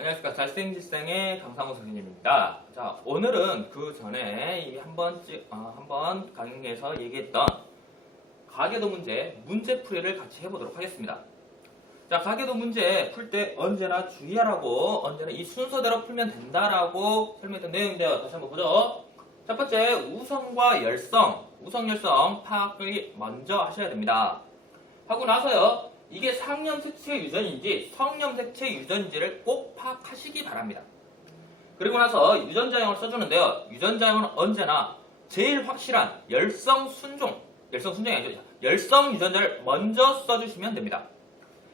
안녕하십니까. 잘생질생의 강상우 선생님입니다. 자, 오늘은 그 전에 이미 한번 강의에서 얘기했던 가계도 문제풀이를 같이 해보도록 하겠습니다. 자, 가계도 문제 풀 때 언제나 주의하라고, 언제나 이 순서대로 풀면 된다라고 설명했던 내용인데요. 다시 한번 보죠. 첫 번째, 우성과 열성, 우성열성 파악을 먼저 하셔야 됩니다. 하고 나서요, 이게 상염색체 유전인지 성염색체 유전인지를 꼭 파악하시기 바랍니다. 그리고 나서 유전자형을 써주는데요. 유전자형은 언제나 제일 확실한 열성 순종이 아니죠. 열성 유전자를 먼저 써주시면 됩니다.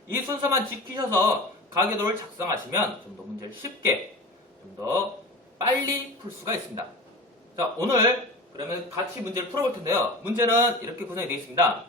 이 순서만 지키셔서 가계도를 작성하시면 좀 더 문제를 쉽게, 좀 더 빨리 풀 수가 있습니다. 자, 오늘 그러면 같이 문제를 풀어볼 텐데요. 문제는 이렇게 구성이 되어 있습니다.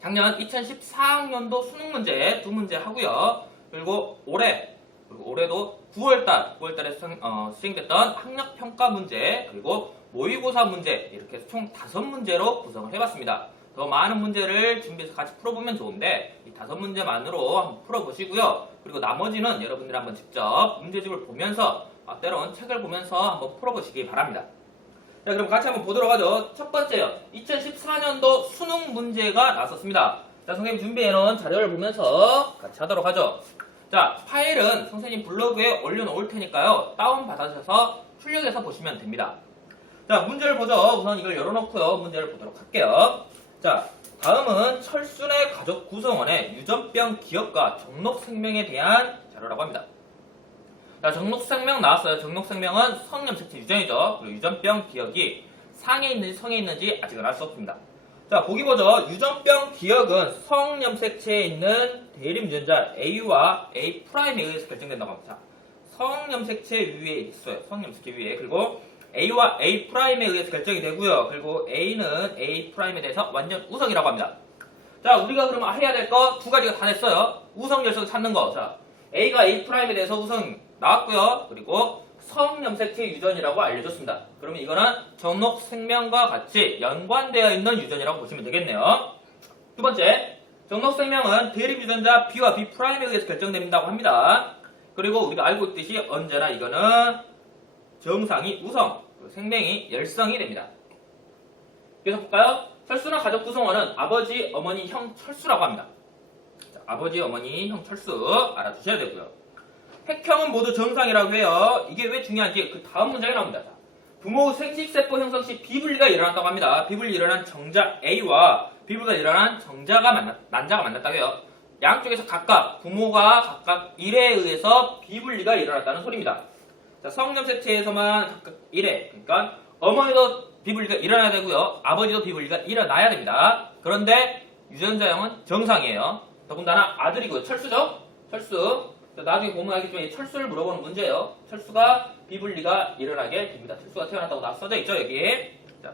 작년 2014학년도 수능 문제 두 문제 하고요. 그리고 올해도 9월달에 시행됐던 학력평가 문제, 그리고 모의고사 문제, 이렇게 해서 총 5문제로 구성을 해봤습니다. 더 많은 문제를 준비해서 같이 풀어보면 좋은데 이 5문제만으로 한번 풀어보시고요. 그리고 나머지는 여러분들이 한번 직접 문제집을 보면서, 때로는 책을 보면서 한번 풀어보시기 바랍니다. 자, 그럼 같이 한번 보도록 하죠. 첫 번째요. 2014년도 수능 문제가 나왔었습니다. 자, 선생님 준비해놓은 자료를 보면서 같이 하도록 하죠. 자, 파일은 선생님 블로그에 올려놓을 테니까요. 다운받아셔서 출력해서 보시면 됩니다. 자, 문제를 보죠. 우선 이걸 열어놓고요. 문제를 보도록 할게요. 자, 다음은 철순의 가족 구성원의 유전병 기억과 정록생명에 대한 자료라고 합니다. 자, 정록생명 나왔어요. 정록생명은 성염색체 유전이죠. 그리고 유전병 기억이 상에 있는지 성에 있는지 아직은 알 수 없습니다. 자, 보기 보죠. 유전병 기억은 성염색체에 있는 대립 유전자 A와 A'에 의해서 결정된다고 합니다. 성염색체 위에 있어요. 성염색체 위에. 그리고 A와 A'에 의해서 결정이 되고요. 그리고 A는 A'에 대해서 완전 우성이라고 합니다. 자, 우리가 그러면 해야 될 거 두 가지가 다 됐어요. 우성 열성 찾는 거. 자, A가 A'에 대해서 우성 나왔고요. 그리고 성염색체 유전이라고 알려줬습니다. 그러면 이거는 정록생명과 같이 연관되어 있는 유전이라고 보시면 되겠네요. 두 번째, 정록생명은 대립 유전자 B와 B'에 의해서 결정된다고 합니다. 그리고 우리가 알고 있듯이 언제나 이거는 정상이 우성, 생명이 열성이 됩니다. 계속 볼까요? 철수나 가족 구성원은 아버지, 어머니, 형, 철수라고 합니다. 자, 아버지, 어머니, 형, 철수 알아두셔야 되고요. 획형은 모두 정상이라고 해요. 이게 왜 중요한지 그 다음 문장에 나옵니다. 부모 생식세포 형성 시 비분리가 일어난다고 합니다. 비분리 일어난 정자 A와 비분리가 일어난 난자가 만났다고 해요. 양쪽에서 각각 부모가 각각 1회에 의해서 비분리가 일어났다는 소리입니다. 자, 성염색체에서만 각각 1회, 그러니까 어머니도 비분리가 일어나야 되고요. 아버지도 비분리가 일어나야 됩니다. 그런데 유전자형은 정상이에요. 더군다나 아들이고요. 철수죠? 철수. 나중에 보면 알겠지만 이 철수를 물어보는 문제예요. 철수가 비분리가 일어나게 됩니다. 철수가 태어났다고 써져 있죠, 여기. 자,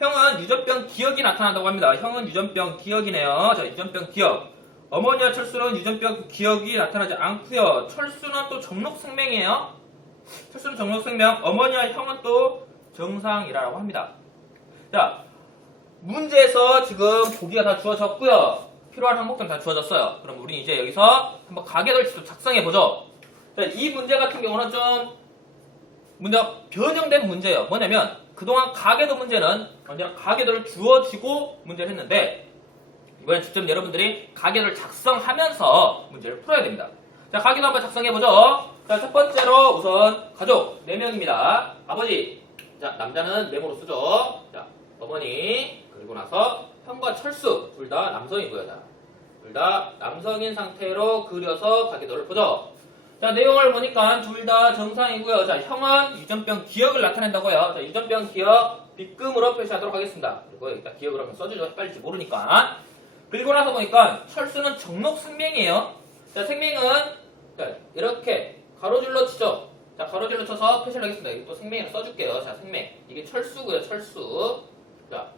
형은 유전병 기억이 나타난다고 합니다. 형은 유전병 기억이네요. 자, 유전병 기억. 어머니와 철수는 유전병 기억이 나타나지 않고요. 철수는 또 정록생명이에요. 철수는 정록생명. 어머니와 형은 또 정상이라고 합니다. 자, 문제에서 지금 보기가 다 주어졌고요. 필요한 항목들은 다 주어졌어요. 그럼 우리 이제 여기서 한번 가계도를 직접 작성해보죠. 자, 이 문제 같은 경우는 좀 문제가 변형된 문제예요. 뭐냐면 그동안 가계도 문제는 언제나 가계도를 주어지고 문제를 했는데 이번엔 직접 여러분들이 가계도를 작성하면서 문제를 풀어야 됩니다. 자, 가계도 한번 작성해보죠. 자, 첫 번째로 우선 가족 4명입니다. 아버지, 자, 남자는 네모로 쓰죠. 자, 어머니, 그리고 나서 형과 철수 둘 다 남성이고요. 둘 다 남성인 상태로 그려서 가계도를 보죠. 자, 내용을 보니까 둘 다 정상이고요. 자, 형은 유전병 기억을 나타낸다고요. 자, 유전병 기억 빗금으로 표시하도록 하겠습니다. 그리고 여기다 기억을 한번 써주죠. 헷갈릴지 모르니까. 그리고 나서 보니까 철수는 정록생명이에요. 자, 생명은 이렇게 가로줄로 치죠. 자, 가로줄로 쳐서 표시를 하겠습니다. 여기 또 생명이라고 써줄게요. 자, 생명. 이게 철수고요. 철수. 자,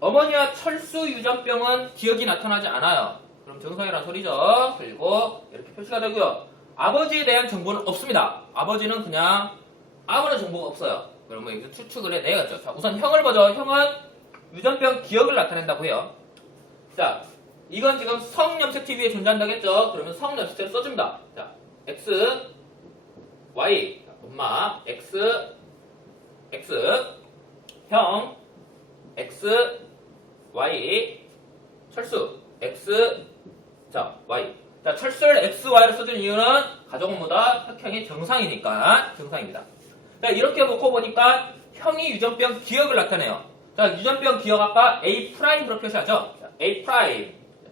어머니와 철수 유전병은 기억이 나타나지 않아요. 그럼 정상이라는 소리죠. 그리고 이렇게 표시가 되고요. 아버지에 대한 정보는 없습니다. 아버지는 그냥 아무런 정보가 없어요. 그러면 여기서 추측을 해내야겠죠. 자, 우선 형을 보죠. 형은 유전병 기억을 나타낸다고 해요. 자, 이건 지금 성염색 T 위에 존재한다겠죠? 그러면 성염색체를 써줍니다. 자, x, y, 엄마, x, 형, x, y, 철수, x, 자, y. 자, 철수를 x, y로 써준 이유는 가정원보다 혈형이 정상이니까 정상입니다. 자, 이렇게 놓고 보니까 형이 유전병 기억을 나타내요. 자, 유전병 기억 아까 A'으로 표시하죠. 자, A',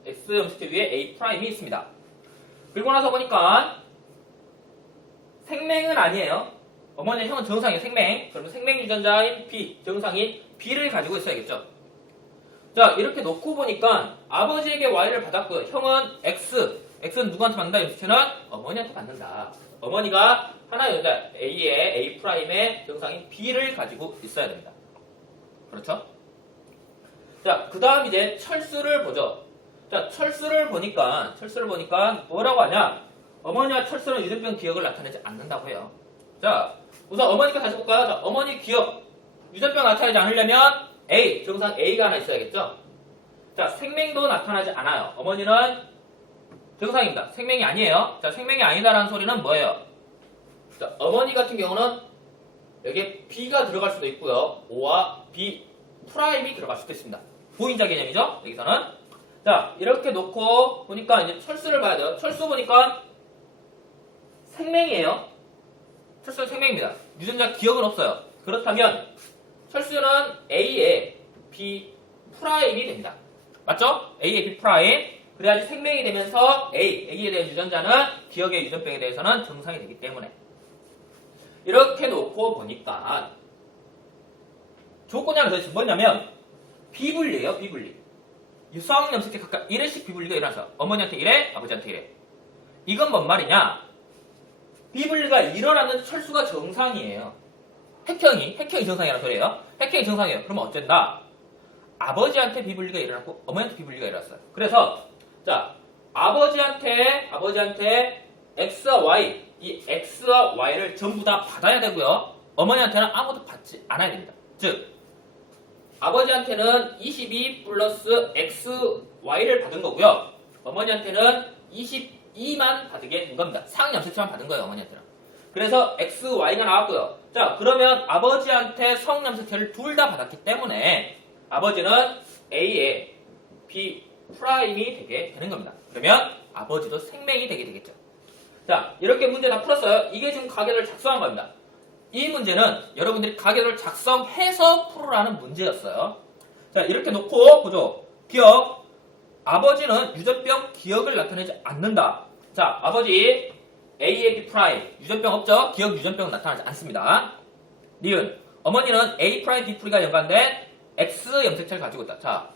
X 염색체 위에 A'이 있습니다. 그리고 나서 보니까 생맹은 아니에요. 어머니의 형은 정상이에요. 생맹. 그러면 생맹 유전자인 B, 정상인 B를 가지고 있어야겠죠. 자, 이렇게 놓고 보니까 아버지에게 Y를 받았고요. 형은 X는 누구한테 받는다? 염색체는 어머니한테 받는다. 어머니가 하나의 유전자 A'의 정상인 B를 가지고 있어야 됩니다. 그렇죠? 자, 그 다음 이제 철수를 보죠. 자, 철수를 보니까 뭐라고 하냐? 어머니와 철수는 유전병 기억을 나타내지 않는다고 해요. 자, 우선 어머니가 다시 볼까요? 자, 어머니 기억. 유전병 나타내지 않으려면 A, 정상 A가 하나 있어야겠죠? 자, 생맹도 나타나지 않아요. 어머니는 정상입니다. 생맹이 아니에요. 자, 생맹이 아니다라는 소리는 뭐예요? 자, 어머니 같은 경우는 여기에 B가 들어갈 수도 있고요. O와 B 프라임이 들어갈 수도 있습니다. 보인자 개념이죠? 여기서는. 자, 이렇게 놓고 보니까 이제 철수를 봐야 돼요. 철수 보니까 생맹이에요. 철수는 생맹입니다. 유전자 기억은 없어요. 그렇다면 철수는 A의 B 프라임이 됩니다. 맞죠? A의 B 프라임. 그래야지 생명이 되면서 A에 대한 유전자는 기억의 유전병에 대해서는 정상이 되기 때문에. 이렇게 놓고 보니까 조건이 하나 더 있어요. 뭐냐면 비분리예요. 비분리. 유사형 염색체 각각 1회씩 비분리가 일어나서 어머니한테 1회, 아버지한테 1회. 이건 뭔 말이냐? 비분리가 일어나는 철수가 정상이에요. 핵형이 정상이라는 소리예요. 핵형이 정상이에요. 그러면 어쩐다? 아버지한테 비분리가 일어났고 어머니한테 비분리가 일어났어요. 그래서 자, 아버지한테 X와 Y, 이 X와 Y를 전부 다 받아야 되고요. 어머니한테는 아무것도 받지 않아야 됩니다. 즉, 아버지한테는 22 플러스 XY를 받은 거고요. 어머니한테는 22만 받게 된 겁니다. 상염색체만 받은 거예요, 어머니한테는. 그래서 XY가 나왔고요. 자, 그러면 아버지한테 성염색체를 둘 다 받았기 때문에 아버지는 A의 B 프라임이 되게 되는 겁니다. 그러면 아버지도 생명이 되게 되겠죠. 자, 이렇게 문제 다 풀었어요. 이게 지금 가계도를 작성한 겁니다. 이 문제는 여러분들이 가계도를 작성해서 풀으라는 문제였어요. 자, 이렇게 놓고 보죠. 기억. 아버지는 유전병 기억을 나타내지 않는다. 자, 아버지 A의 B 프라임 유전병 없죠? 기억 유전병은 나타나지 않습니다. 니은. 어머니는 A 프라임 B 프리가 연관된 X 염색체를 가지고 있다. 자,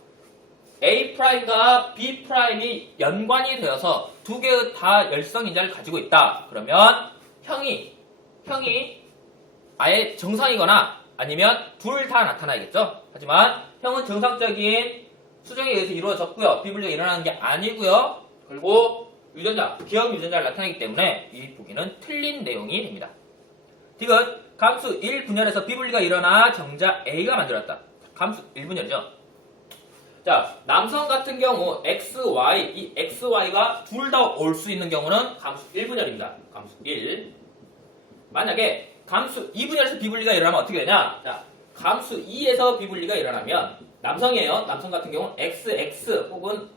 A 프라임과 B 프라임이 연관이 되어서 두 개의 다 열성인자를 가지고 있다. 그러면 형이 아예 정상이거나 아니면 둘 다 나타나야겠죠. 하지만 형은 정상적인 수정에 의해서 이루어졌고요. 비분리가 일어나는 게 아니고요. 그리고 기억 유전자를 나타내기 때문에 이 보기는 틀린 내용이 됩니다. 디귿, 감수 1분열에서 비분리가 일어나 정자 A가 만들었다. 감수 1분열이죠. 자, 남성 같은 경우 XY, 이 XY가 둘 다 올 수 있는 경우는 감수 1분열입니다. 감수 1. 만약에 감수 2분열에서 비분리가 일어나면 어떻게 되냐? 자, 감수 2에서 비분리가 일어나면 남성이에요. 남성 같은 경우는 XX 혹은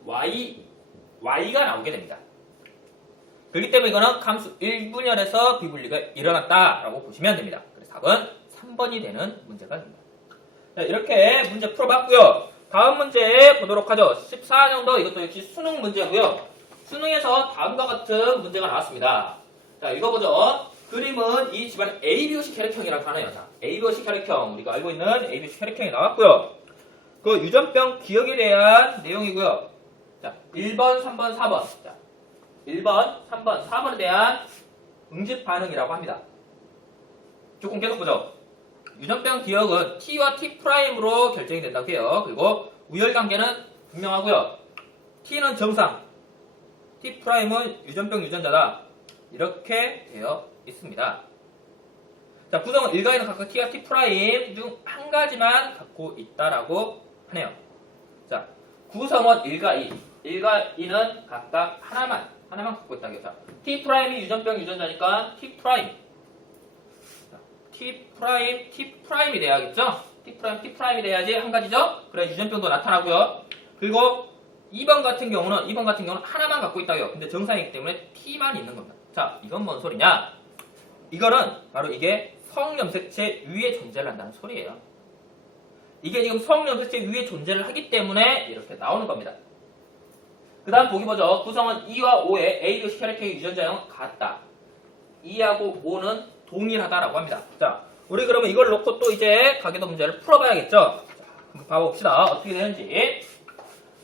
Y가 나오게 됩니다. 그렇기 때문에 이거는 감수 1분열에서 비분리가 일어났다라고 보시면 됩니다. 그래서 답은 3번이 되는 문제가 됩니다. 자, 이렇게 문제 풀어봤고요. 다음 문제 보도록 하죠. 14년도 이것도 역시 수능 문제고요. 수능에서 다음과 같은 문제가 나왔습니다. 자, 읽어보죠. 그림은 이 집안의 ABOC 혈액형이라고 하네요. 자, ABOC 혈액형, 우리가 알고 있는 ABOC 혈액형이 나왔고요. 그 유전병 기억에 대한 내용이고요. 자, 1번, 3번, 4번. 자, 1번, 3번, 4번에 대한 응집 반응이라고 합니다. 조금 계속 보죠. 유전병 기억은 T와 T'으로 결정이 된다고 해요. 그리고 우열관계는 분명하고요. T는 정상, T'은 유전병 유전자다. 이렇게 되어 있습니다. 자, 구성은 일가에는 각각 T와 T' 중 한 가지만 갖고 있다라고 하네요. 자, 구성원 1과 2. 1과 2는 각각 하나만 갖고 있다고요. 자, T'이 유전병 유전자니까 T'. 자, T'이 돼야겠죠? T'이 돼야지 한 가지죠? 그래 유전병도 나타나고요. 그리고 2번 같은 경우는 하나만 갖고 있다고요. 근데 정상이기 때문에 T만 있는 겁니다. 자, 이건 뭔 소리냐? 이거는 바로 이게 성염색체 위에 존재를 한다는 소리예요. 이게 지금 성염색체 위에 존재를 하기 때문에 이렇게 나오는 겁니다. 그 다음 보기 보죠. 구성원 2와 5의 A, B 혈액형의 유전자형은 같다. 2하고 5는 동일하다라고 합니다. 자, 우리 그러면 이걸 놓고 또 이제 가계도 문제를 풀어봐야겠죠? 자, 한번 봐봅시다. 어떻게 되는지.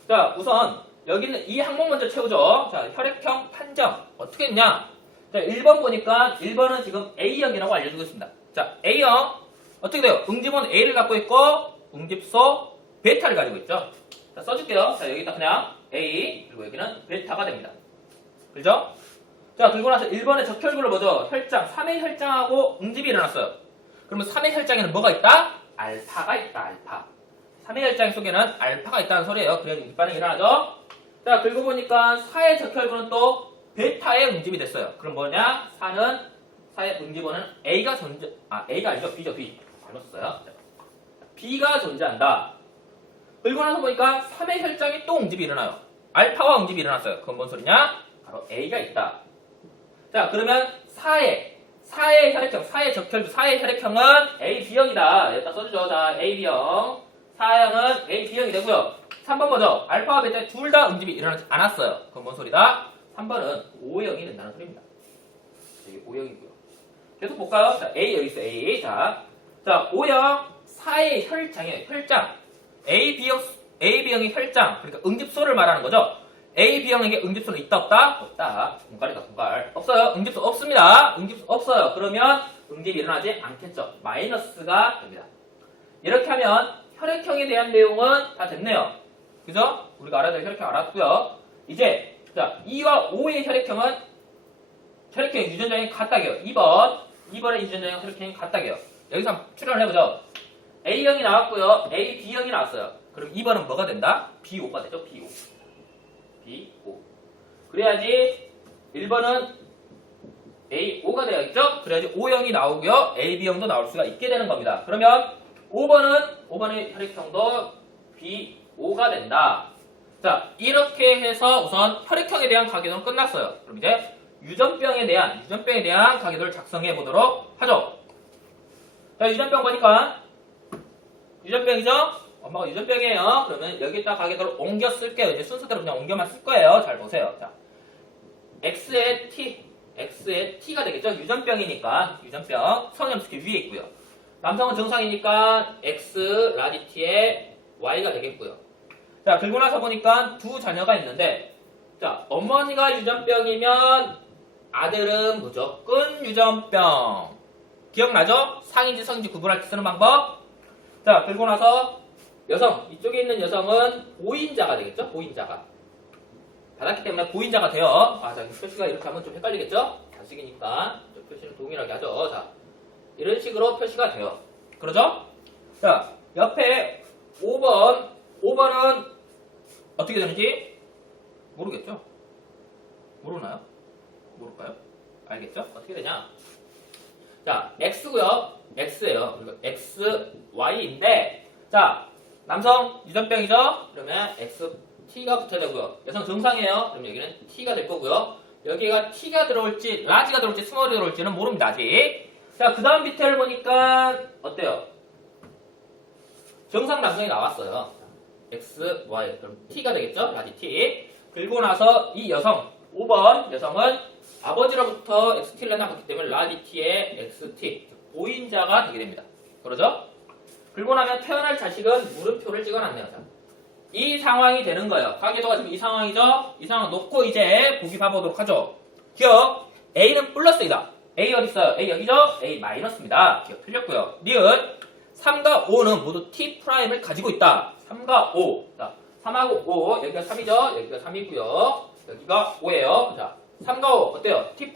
자, 우선 여기는 이 항목 먼저 채우죠. 자, 혈액형 판정 어떻게 했냐? 자, 1번 보니까 1번은 지금 A형이라고 알려주고 있습니다. 자, A형 어떻게 돼요? 응집은 A를 갖고 있고 응집소 베타를 가지고 있죠. 자, 써줄게요. 자, 여기다 그냥 A 그리고 여기는 베타가 됩니다. 그죠? 자, 그리고 나서 1번의 적혈구를 뭐죠? 혈장, 3회 혈장하고 응집이 일어났어요. 그러면 3회 혈장에는 뭐가 있다? 알파가 있다, 알파. 3회 혈장 속에는 알파가 있다는 소리예요. 그래야 반응이 일어나죠? 자, 그리고 보니까 4회 적혈구는 또 베타의 응집이 됐어요. 그럼 뭐냐? 4의 응집원은 A가 아니죠. B죠, B. 잘못했어요. B가 존재한다. 그리고 나서 보니까 3회 혈장이 또 응집이 일어나요. 알파와 응집이 일어났어요. 그건 뭔 소리냐? 바로 A가 있다. 자, 그러면 4의 혈액형, 4의 적혈구, 4의 혈액형은 AB형이다. 여기다 써주죠. 자, AB형. 4형은 AB형이 되고요. 3번 뭐죠? 알파와 베타 둘 다 응집이 일어나지 않았어요. 그건 뭔 소리다? 3번은 O형이 된다는 소리입니다. 여기 O형이고요. 계속 볼까요? 자, A 여기 있어, A. 자, O형 4의 혈장. AB형의 혈장. 그러니까 응집소를 말하는 거죠. AB형에게 응집소는 있다, 없다? 없다. 공갈이다, 공갈. 없어요. 응집소 없습니다. 응집소 없어요. 그러면 응집이 일어나지 않겠죠. 마이너스가 됩니다. 이렇게 하면 혈액형에 대한 내용은 다 됐네요. 그죠? 우리가 알아야 될 혈액형 알았고요. 이제 자, 2와 5의 혈액형 유전자형이 같다게요. 2번의 유전자형 혈액형이 같다게요. 여기서 한번 출연을 해보죠. A형이 나왔고요. B형이 나왔어요. 그럼 2번은 뭐가 된다? B5가 되죠. B5. 그래야지 1번은 A5가 되어야겠죠? 그래야지 O형이 나오고요. AB형도 나올 수가 있게 되는 겁니다. 그러면 5번의 혈액형도 B5가 된다. 자, 이렇게 해서 우선 혈액형에 대한 가계도는 끝났어요. 그럼 이제 유전병에 대한 가계도를 작성해 보도록 하죠. 자, 유전병 보니까 유전병이죠? 엄마가 유전병이에요. 그러면 여기다 가계도를 옮겨 쓸게요. 이제 순서대로 그냥 옮겨만 쓸 거예요. 잘 보세요. 자, X의 T가 되겠죠? 유전병이니까 유전병 성염색체 위에 있고요. 남성은 정상이니까 X 라디티의 Y가 되겠고요. 자, 그리고 나서 보니까 두 자녀가 있는데, 자, 어머니가 유전병이면 아들은 무조건 유전병. 기억나죠? 상인지 성인지 구분할 때 쓰는 방법. 자, 그리고 나서 여성, 이쪽에 있는 여성은 보인자가 되겠죠? 보인자가. 받았기 때문에 보인자가 돼요. 아, 자, 표시가 이렇게 하면 좀 헷갈리겠죠? 자식이니까 표시는 동일하게 하죠. 자, 이런 식으로 표시가 돼요. 그러죠? 자, 옆에 5번은 어떻게 되는지 모르겠죠? 모르나요? 모를까요? 알겠죠? 어떻게 되냐? 자, X고요. X예요. 그리고 X, Y인데, 자, 남성 유전병이죠? 그러면 X, T가 붙어야 되고요. 여성 정상이에요. 그럼 여기는 T가 될 거고요. 여기가 T가 들어올지, 라지가 들어올지, 스몰이 들어올지는 모릅니다. 아직. 자, 그 다음 밑에를 보니까 어때요? 정상 남성이 나왔어요. X, Y. 그럼 T가 되겠죠? 라지 T. 그리고 나서 이 여성, 5번 여성은 아버지로부터 XT를 낳았기 때문에 라지 T의 XT. 보인자가 되게 됩니다. 그러죠? 그리고 나면 태어날 자식은 물음표를 찍어놨네요. 자, 이 상황이 되는 거예요. 가계도가 지금 이 상황이죠? 이 상황 놓고 이제 보기 봐보도록 하죠. 기억, A는 플러스이다. A 어디 있어요? A 여기죠? A 마이너스입니다. 기억 틀렸고요. 니은 3과 5는 모두 T'을 가지고 있다. 3과 5. 자, 3하고 5. 여기가 3이죠? 여기가 3이고요. 여기가 5예요. 자, 3과 5. 어때요? T'.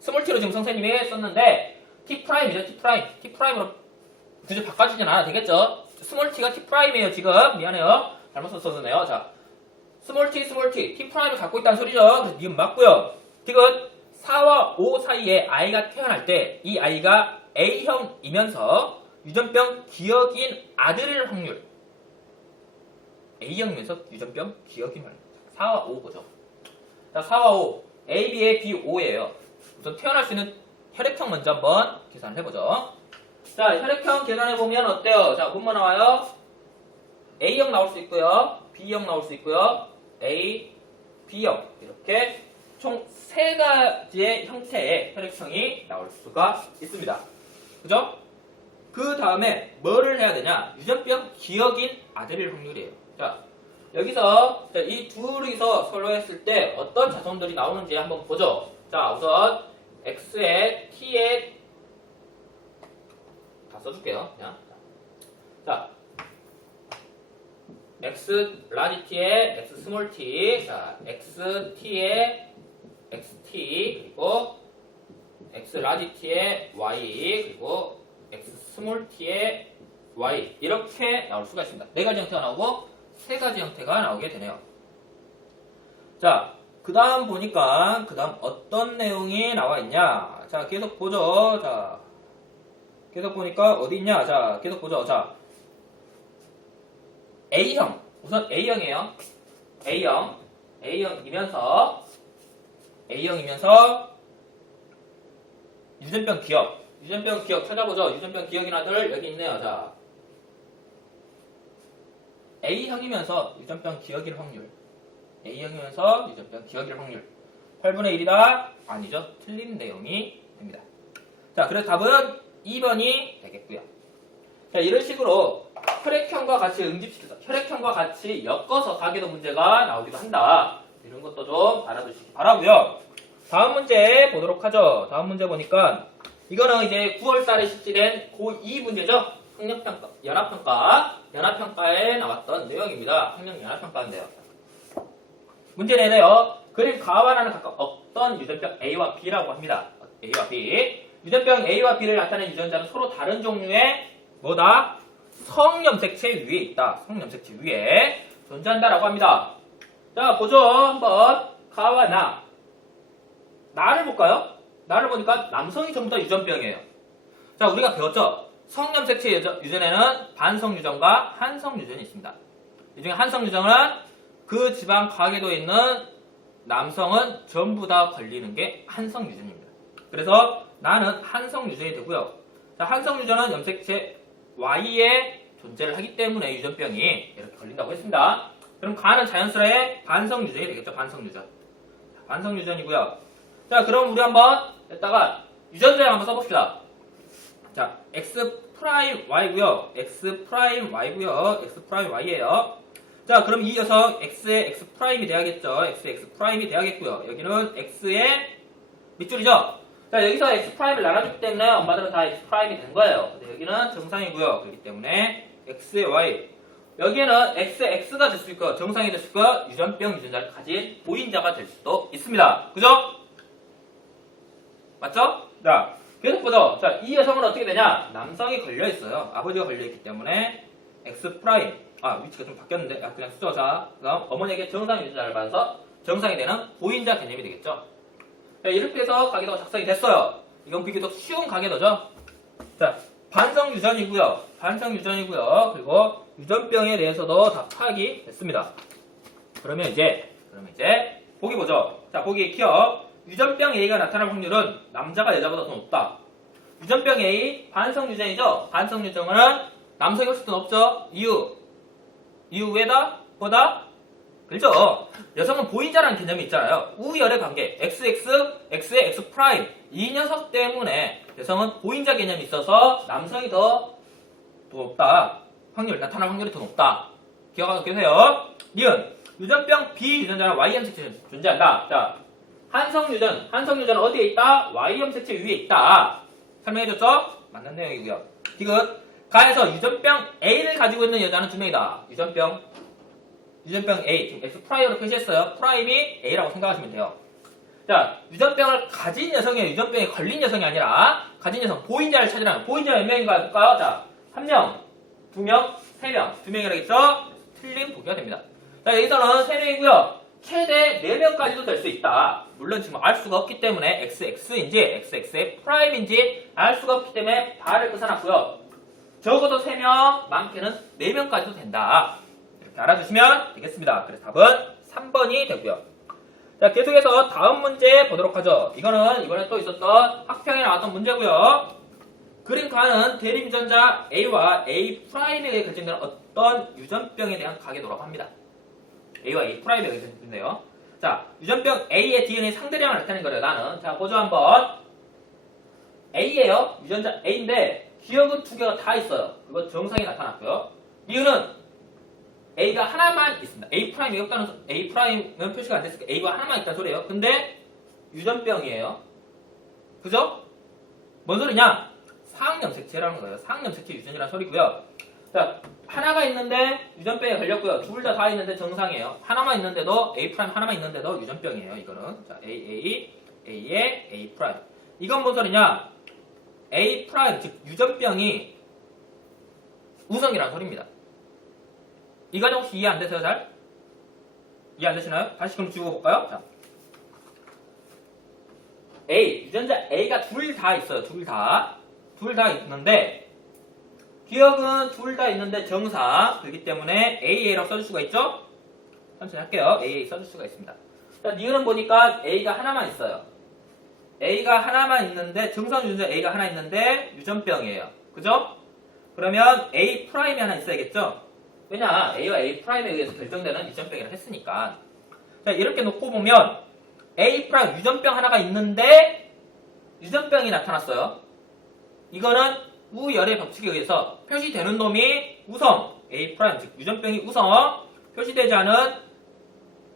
스몰 T로 지금 선생님이 썼는데 T'이죠? T'으로 굳이 바꿔주진 않아도 되겠죠? 스몰 T가 T'이에요 지금. 미안해요. 잘못 썼었네요. 자, 스몰 t, t 프라임을 갖고 있다는 소리죠. 그래서 니은 맞고요. 디귿 4와 5 사이에 아이가 태어날 때 이 아이가 A형이면서 유전병 기억인 아들일 확률. A형이면서 유전병 기억인 확률. 4와 5 보죠. 자, 4와 5. A, B에 B, O예요. 우선 태어날 수 있는 혈액형 먼저 한번 계산을 해보죠. 자, 혈액형 계산해보면 어때요? 자, 뭐뭐 나와요? A형 나올 수 있고요. B형 나올 수 있고요. A, B형. 이렇게 총 3가지의 형태의 혈액형이 나올 수가 있습니다. 그죠? 그 다음에 뭐를 해야 되냐? 유전병 기억인 아들일 확률이에요. 자, 여기서 이 둘이서 서로 했을 때 어떤 자손들이 나오는지 한번 보죠. 자, 우선 X에 T에 다 써줄게요. 그냥. 자, X 라지 T에 X 스몰 T, 자, X T에 XT, 그리고 X 라지 T에 Y, 그리고 X 스몰 T에 Y 이렇게 나올 수가 있습니다. 4가지 형태가 나오고 3가지 형태가 나오게 되네요. 자, 그 다음 보니까 그 다음 어떤 내용이 나와 있냐? 자, 계속 보죠. 자, 계속 보니까 어디 있냐? 자, 계속 보죠. 자, A형. 우선 A형이에요. A형이면서 유전병 기억 찾아보죠. 유전병 기억인 아들 여기 있네요. 자, A형이면서 유전병 기억일 확률. A형이면서 유전병 기억일 확률. 8분의 1이다? 아니죠. 틀린 내용이 됩니다. 자, 그래서 답은 2번이 되겠고요. 자, 이런 식으로 혈액형과 같이 응집시켜서 혈액형과 같이 엮어서 가계도 문제가 나오기도 한다. 이런 것도 좀 알아두시기 바라고요. 다음 문제 보도록 하죠. 다음 문제 보니까 이거는 이제 9월달에 실시된 고2 문제죠. 학력평가, 연합평가에 나왔던 내용입니다. 학력 연합평가인데요. 문제 내내요. 그림 가와라는 각각 어떤 유전병 A와 B라고 합니다. A와 B. 유전병 A와 B를 나타낸 유전자는 서로 다른 종류의 뭐다? 성염색체 위에 있다. 성염색체 위에 존재한다라고 합니다. 자, 보죠. 한번 가와 나를 볼까요? 나를 보니까 남성이 전부 다 유전병이에요. 자, 우리가 배웠죠? 성염색체 유전에는 반성유전과 한성유전이 있습니다. 이 중에 한성유전은 그 지방 가계도에 있는 남성은 전부 다 걸리는 게 한성유전입니다. 그래서 나는 한성유전이 되고요. 자, 한성유전은 염색체 Y에 존재를 하기 때문에 유전병이 이렇게 걸린다고 했습니다. 그럼 가는 자연스레 반성유전이 되겠죠. 반성유전. 반성유전이고요. 자, 그럼 우리 한번 여기다가 유전자를 한번 써봅시다. 자, X'Y고요. X'Y고요. X'Y예요. 자, 그럼 이 녀석 X의 X'이 돼야겠죠. X의 X'이 돼야겠고요. 여기는 X의 밑줄이죠. 자, 여기서 X'을 나눠주기 때문에 엄마들은 다 X'이 된 거예요. 여기는 정상이고요. 그렇기 때문에 X의 Y. 여기에는 X의 X가 될 수 있고 정상이 될 수 있고 유전병 유전자를 가진 보인자가 될 수도 있습니다. 그죠? 맞죠? 자, 계속 보죠. 자, 이 여성은 어떻게 되냐? 남성이 걸려있어요. 아버지가 걸려있기 때문에 X'. 위치가 좀 바뀌었는데, 그냥 쓰죠. 자, 그 다음 어머니에게 정상 유전자를 받아서 정상이 되는 보인자 개념이 되겠죠. 자, 이렇게 해서 가계도가 작성이 됐어요. 이건 비교적 쉬운 가계도죠. 자, 반성유전이고요. 그리고 유전병에 대해서도 다 파악이 됐습니다. 그러면 이제 보기 보죠. 자, 보기 키어. 유전병 A가 나타날 확률은 남자가 여자보다 더 높다. 유전병 A 반성유전이죠. 반성유전은 남성이 훨씬 더 높죠. 이유 왜다? 보다? 그렇죠. 여성은 보인자라는 개념이 있잖아요. 우열의 관계 XX, X의 X'. 이 녀석 때문에 여성은 보인자 개념이 있어서 남성이 더 높다. 나타날 확률이 더 높다. 기억하고 계세요. 니은 유전병 B 유전자는 Y 염색체 존재한다. 자, 한성유전 어디에 있다? Y 염색체 위에 있다. 설명해줬죠? 맞는 내용이고요. 디귿 가에서 유전병 A를 가지고 있는 여자는 2명이다. 유전병 A 지금 X'로 표시했어요. 프라임이 A라고 생각하시면 돼요. 자, 유전병을 가진 여성이 유전병에 걸린 여성이 아니라 가진 여성 보인자를 찾으라는 보인자가 몇 명인가 볼까요? 자, 1명, 2명, 3명, 2명이라겠죠? 틀린 보기가 됩니다. 자, 여기서는 3명이고요. 최대 4명까지도 될 수 있다. 물론 지금 알 수가 없기 때문에 xx인지 xx의 프라임인지 알 수가 없기 때문에 발을 벗어났고요. 적어도 3명, 많게는 4명까지도 된다. 이렇게 알아주시면 되겠습니다. 그래서 답은 3번이 되고요. 자, 계속해서 다음 문제 보도록 하죠. 이거는 이번에 또 있었던 학평에 나왔던 문제고요. 그림 가는 대립유전자 A와 A'에게 결정되는 어떤 유전병에 대한 가계도라고 합니다. A와 A'에게 결정되는데요. 자, 유전병 A의 DNA 상대량을 나타내는 거래요. 나는. 자, 보죠 한번. A예요. 유전자 A인데 기억은 2개가 다 있어요. 그거 정상이 나타났고요. 이유는 A가 하나만 있습니다. A'이 없다는 A'은 표시가 안 됐으니까 A가 하나만 있다는 소리예요. 근데 유전병이에요. 그죠? 뭔 소리냐? 상염색체라는 거예요. 상염색체 유전이라는 소리고요. 자, 하나가 있는데 유전병에 걸렸고요. 둘 다 있는데 정상이에요. 하나만 있는데도 A' 하나만 있는데도 유전병이에요. 이거는. 자, A의 A'. 이건 뭔 소리냐? A', 즉 유전병이 우성이라는 소리입니다. 이 과정 혹시 이해 안 되세요? 잘? 이해 안 되시나요? 다시 그럼 지워볼까요? 자, 유전자 A가 둘 다 있어요. 둘 다 있는데 기억은 둘 다 있는데 정상. 그렇기 때문에 AA라고 써줄 수가 있죠? 천천히 할게요. AA 써줄 수가 있습니다. 자, 니은은 보니까 A가 하나만 있어요. A가 하나만 있는데 정상 유전자 A가 하나 있는데 유전병이에요. 그죠? 그러면 A' 하나 있어야겠죠? 왜냐? A와 A' 의해서 결정되는 유전병이라고 했으니까. 자, 이렇게 놓고 보면 A' 유전병 하나가 있는데 유전병이 나타났어요. 이거는 우열의 법칙에 의해서 표시되는 놈이 우성, A', 즉 유전병이 우성, 표시되지 않은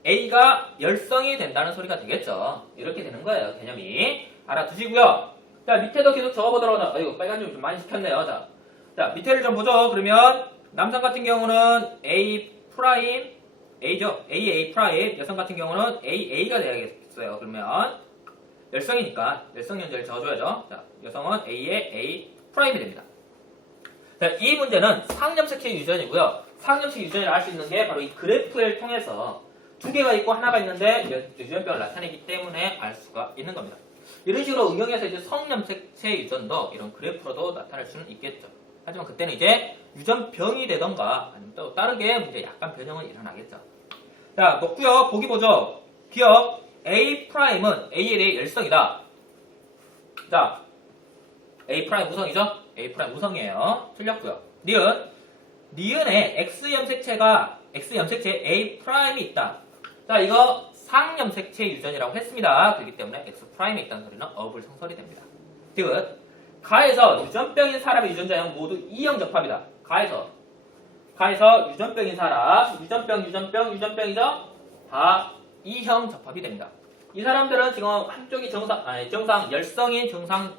A가 열성이 된다는 소리가 되겠죠. 이렇게 되는 거예요. 개념이. 알아두시고요. 자, 밑에도 계속 적어보도록 하자. 아이고, 빨간 줄 좀 많이 시켰네요. 자, 밑에를 좀 보죠. 그러면 남성 같은 경우는 A죠. A', 여성 같은 경우는 AA가 되야겠어요. 그러면 열성이니까 열성 연제를 적어줘야죠. 자, 여성은 A의 A'이 됩니다. 자, 이 문제는 상염색체 유전이고요. 상염색 유전이라 할 수 있는 게 바로 이 그래프를 통해서 2개가 있고 하나가 있는데 유전병을 나타내기 때문에 알 수가 있는 겁니다. 이런 식으로 응용해서 이제 성염색체 유전도 이런 그래프로도 나타낼 수는 있겠죠. 하지만 그때는 이제 유전병이 되던가 아니면 또 다르게 문제 약간 변형은 일어나겠죠. 자, 놓고요. 보기 보죠. 기억. A''은 A에 대해 열성이다. 자, A' 우성이죠? A' 우성이에요. 틀렸고요. 니은에 X염색체에 A'이 있다. 자, 이거 상염색체 유전이라고 했습니다. 그렇기 때문에 X'에 있다는 소리는 어불성설이 됩니다. 즉, 가에서 유전병인 사람의 유전자형 모두 E형 접합이다. 가에서 유전병인 사람, 유전병이죠? 다 E형 접합이 됩니다. 이 사람들은 지금 한쪽이 열성인 정상인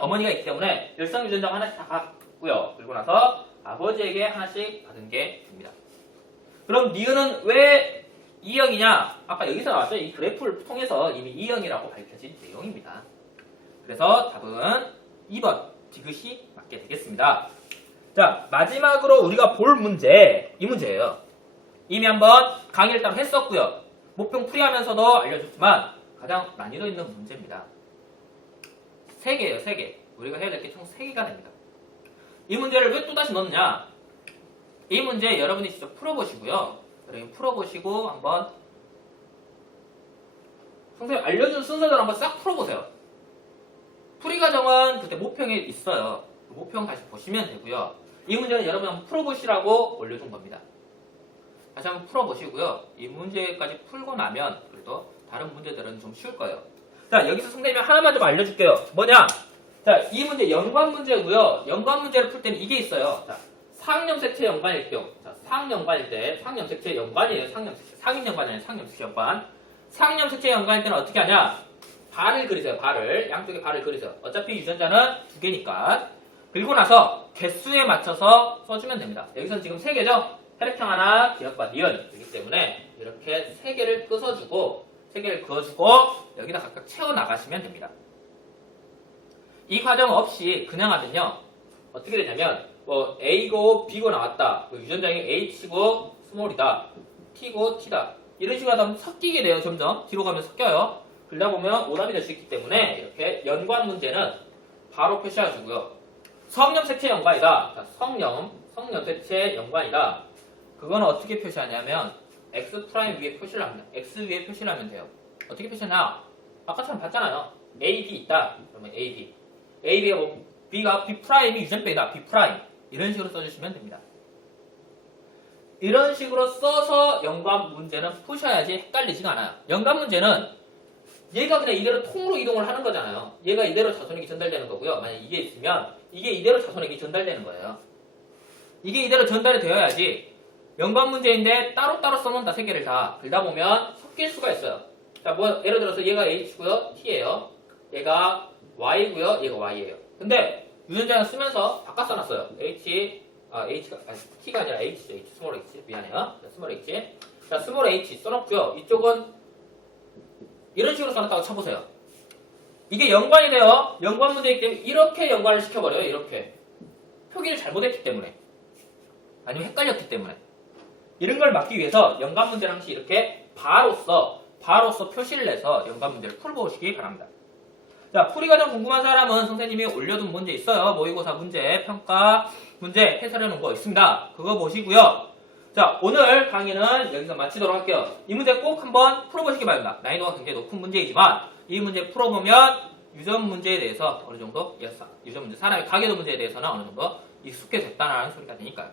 어머니가 있기 때문에 열성 유전자가 하나씩 다 갖고요. 그리고 나서 아버지에게 하나씩 받은 게 됩니다. 그럼 니은은 왜 E형이냐? 아까 여기서 나왔죠? 이 그래프를 통해서 이미 E형이라고 밝혀진 내용입니다. 그래서 답은 2번 디귿이 맞게 되겠습니다. 자, 마지막으로 우리가 볼 문제, 이 문제예요. 이미 한번 강의를 따로 했었고요. 목표 풀이하면서도 알려줬지만 가장 난이도 있는 문제입니다. 3개예요, 3개. 우리가 해야 될 게 총 3개가 됩니다. 이 문제를 왜 또다시 넣느냐? 이 문제 여러분이 직접 풀어보시고요. 여러분 풀어보시고 한번 선생님 알려준 순서대로 한번 싹 풀어보세요. 풀이 과정은 그때 모평에 있어요. 그 모평 다시 보시면 되고요. 이 문제는 여러분 한번 풀어보시라고 올려준 겁니다. 다시 한번 풀어보시고요. 이 문제까지 풀고 나면 그래도 다른 문제들은 좀 쉬울 거예요. 자, 여기서 선생님이 하나만 좀 알려줄게요. 뭐냐? 자, 이 문제 연관 문제고요. 연관 문제를 풀 때는 이게 있어요. 자, 상염색체 연관일 경우. 자, 상연관일 때 상염색체 연관이에요. 상인연관이 아니라 상염색체 연관. 상염색체 연관일 때는 어떻게 하냐? 발을 그리세요. 발을. 양쪽에 발을 그리세요. 어차피 유전자는 2개니까. 그리고 나서 개수에 맞춰서 써주면 됩니다. 여기서는 지금 3개죠? 혈액형 하나, 기억과 니은이기 때문에 이렇게 3개를 끄서주고 3개를 그어주고 여기다 각각 채워나가시면 됩니다. 이 과정 없이 그냥 하면요. 어떻게 되냐면 뭐 A고 B고 나왔다. 유전자형이 H고 스몰이다. t고 t다. 이런 식으로 하다 보면 섞이게 돼요. 점점 뒤로 가면 섞여요. 그러다 보면 오답이 될 수 있기 때문에 이렇게 연관 문제는 바로 표시하시고요. 성령 색채 연관이다. 자, 성령 색채 연관이다. 그거는 어떻게 표시하냐면 x 프라임 위에 표시를 합니다. x 위에 표시를 하면 돼요. 어떻게 표시하냐? 아까처럼 봤잖아요. a, b 있다. 그러면 a, b. a, b가 뭐 b가 b 프라임이 유전배이다. b 프라임. 이런 식으로 써주시면 됩니다. 이런 식으로 써서 연관 문제는 푸셔야지 헷갈리지가 않아요. 연관 문제는 얘가 그냥 이대로 통으로 이동을 하는 거잖아요. 얘가 이대로 자손에게 전달되는 거고요. 만약 이게 있으면 이게 이대로 자손에게 전달되는 거예요. 이게 이대로 전달이 되어야지 연관 문제인데 따로따로 써놓는다. 세 개를 다. 그러다 보면 섞일 수가 있어요. 자, 뭐 예를 들어서 얘가 h고요. t예요. 얘가 y고요. 얘가 y예요. 근데 유전자를 쓰면서 바꿔 써놨어요. t가 아니라 h죠. h, 스몰 h. 미안해요. 자, 스몰 h. 자, 스몰 h 써놓고요. 이쪽은 이런 식으로 써놨다고 쳐보세요. 이게 연관이 돼요. 연관 문제이기 때문에 이렇게 연관을 시켜버려요. 이렇게. 표기를 잘못했기 때문에. 아니면 헷갈렸기 때문에. 이런 걸 막기 위해서 연관 문제를 항상 이렇게 바로써 표시를 내서 연관 문제를 풀어보시기 바랍니다. 자, 풀이가 좀 궁금한 사람은 선생님이 올려둔 문제 있어요. 모의고사 문제, 평가 문제 해설해 놓은 거 있습니다. 그거 보시고요. 자, 오늘 강의는 여기서 마치도록 할게요. 이 문제 꼭 한번 풀어보시기 바랍니다. 난이도가 굉장히 높은 문제이지만 이 문제 풀어보면 유전 문제에 대해서 어느 정도, 유전 문제, 사람의 가계도 문제에 대해서는 어느 정도 익숙해졌다는 소리가 되니까요.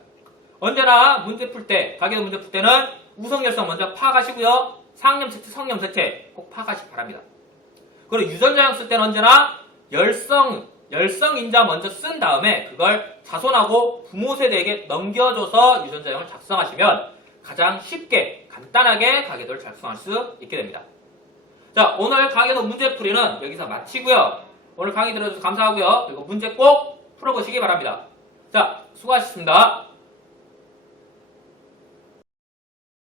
언제나 문제 풀 때, 가계도 문제 풀 때는 우성열성 먼저 파악하시고요. 상염 색채, 성염 색채 꼭 파악하시기 바랍니다. 그리고 유전자형 쓸 때는 언제나 열성인자 먼저 쓴 다음에 그걸 자손하고 부모 세대에게 넘겨줘서 유전자형을 작성하시면 가장 쉽게 간단하게 가계도를 작성할 수 있게 됩니다. 자, 오늘 가계도 문제풀이는 여기서 마치고요. 오늘 강의 들어주셔서 감사하고요. 그리고 문제 꼭 풀어보시기 바랍니다. 자, 수고하셨습니다.